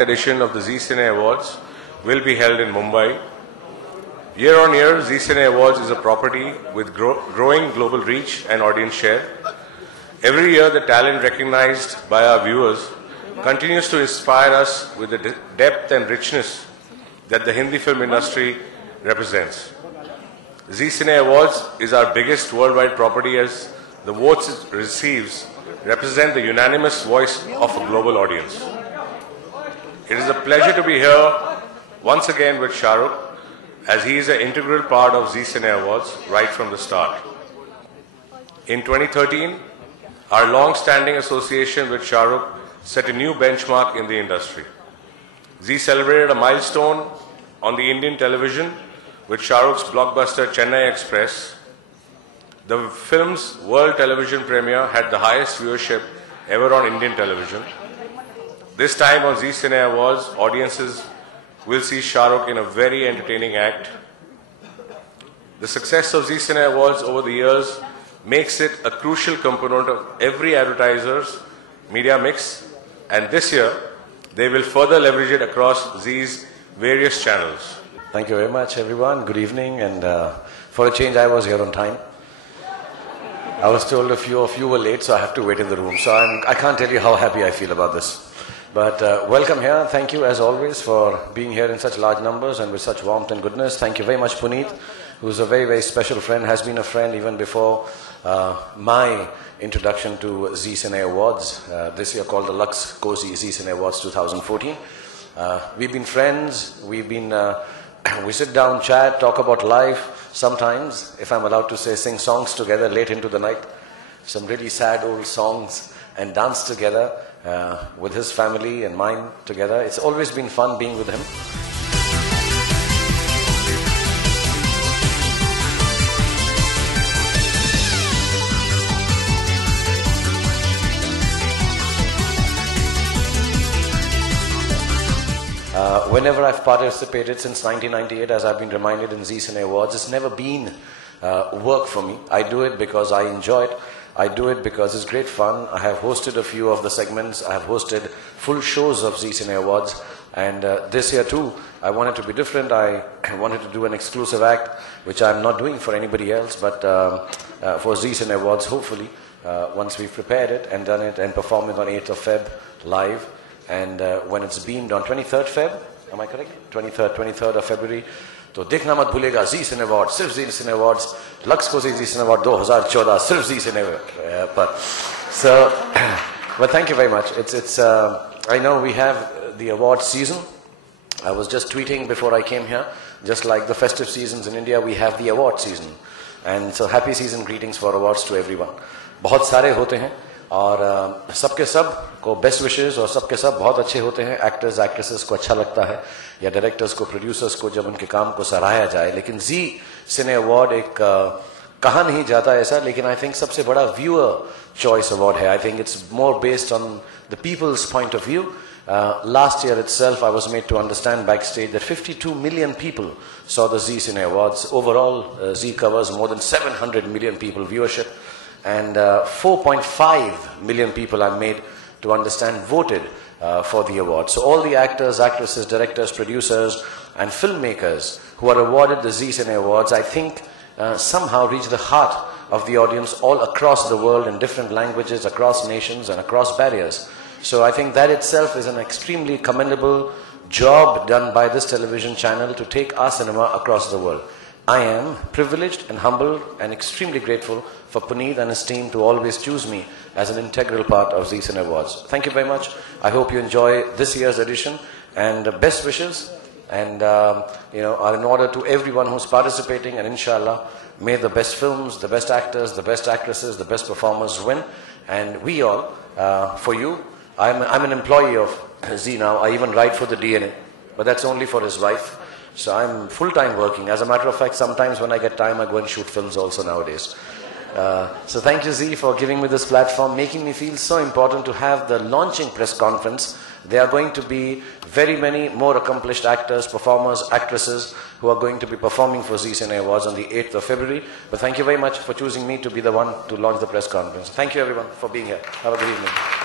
14th edition of the Zee Cine Awards will be held in Mumbai. Year on year, Zee Cine Awards is a property with growing global reach and audience share. Every year, the talent recognized by our viewers continues to inspire us with the depth and richness that the Hindi film industry represents. Zee Cine Awards is our biggest worldwide property, as the votes it receives represent the unanimous voice of a global audience. It is a pleasure to be here once again with Shah Rukh, as he is an integral part of Zee Cine Awards right from the start. In 2013, our long-standing association with Shah Rukh set a new benchmark in the industry. Zee celebrated a milestone on the Indian television with Shah Rukh's blockbuster Chennai Express. The film's world television premiere had the highest viewership ever on Indian television. This time on Zee Cine Awards, audiences will see Shah Rukh in a very entertaining act. The success of Zee Cine Awards over the years makes it a crucial component of every advertiser's media mix, and this year they will further leverage it across Zee's various channels. Thank you very much, everyone. Good evening, and for a change, I was here on time. I was told a few of you were late, so I have to wait in the room. So I can't tell you how happy I feel about this. But welcome here. Thank you, as always, for being here in such large numbers and with such warmth and goodness. Thank you very much, Puneet, who's a very, very special friend, has been a friend even before my introduction to Zee Cine Awards, this year called the Lux Cozy Zee Cine Awards 2014. We've been friends, we sit down, chat, talk about life. Sometimes, if I'm allowed to say, sing songs together late into the night. Some really sad old songs, and dance together with his family and mine together. It's always been fun being with him. Whenever I've participated since 1998, as I've been reminded in Zee Cine Awards, it's never been work for me. I do it because I enjoy it. I do it because it's great fun. I have hosted a few of the segments. I have hosted full shows of Zee Cine Awards. And this year too, I wanted to be different. I wanted to do an exclusive act, which I'm not doing for anybody else, but for Zee Cine Awards, hopefully, once we've prepared it and done it and performed it on 8th of Feb live. And when it's beamed on 23rd Feb, am I correct? 23rd of February. तो देखना मत भूलेगा Zee Cine Awards, सिर्फ Zee Cine Awards, Lux Cozy Zee Cine Award 2014, सिर्फ Zee Cine पर. So, but thank you very much. I know we have the award season. I was just tweeting before I came here, just like the festive seasons in India, we have the award season. And so happy season greetings for awards to everyone. बहुत सारे होते हैं. और सबके सब को best wishes और सबके सब बहुत अच्छे होते हैं. एक्टर्स एक्ट्रेसेस को अच्छा लगता है, या डायरेक्टर्स को, प्रोड्यूसर्स को जब उनके काम को सराहाया जाए. लेकिन जी सिने अवार्ड एक कहा नहीं जाता ऐसा, लेकिन आई थिंक सबसे बड़ा व्यूअर चॉइस अवार्ड है. I think it's more based on the people's point of view. Last year itself, I was made to understand backstage that 52 million people saw the Zee Cine Awards. Overall, Zee covers more than 700 million people viewership. And 4.5 million people, I'm made to understand, voted for the award. So all the actors, actresses, directors, producers and filmmakers who are awarded the Zee Cine Awards, I think somehow reach the heart of the audience all across the world in different languages, across nations and across barriers. So I think that itself is an extremely commendable job done by this television channel to take our cinema across the world. I am privileged and humbled and extremely grateful for Puneet and his team to always choose me as an integral part of Zee Cine Awards. Thank you very much. I hope you enjoy this year's edition, and best wishes and are in order to everyone who's participating, and inshallah may the best films, the best actors, the best actresses, the best performers win, and we all, for you. I'm an employee of Zee now. I even write for the DNA, but that's only for his wife. So I'm full-time working. As a matter of fact, sometimes when I get time, I go and shoot films also nowadays. So thank you, Zee, for giving me this platform, making me feel so important to have the launching press conference. There are going to be very many more accomplished actors, performers, actresses who are going to be performing for Zee Cine Awards on the 8th of February. But thank you very much for choosing me to be the one to launch the press conference. Thank you, everyone, for being here. Have a good evening.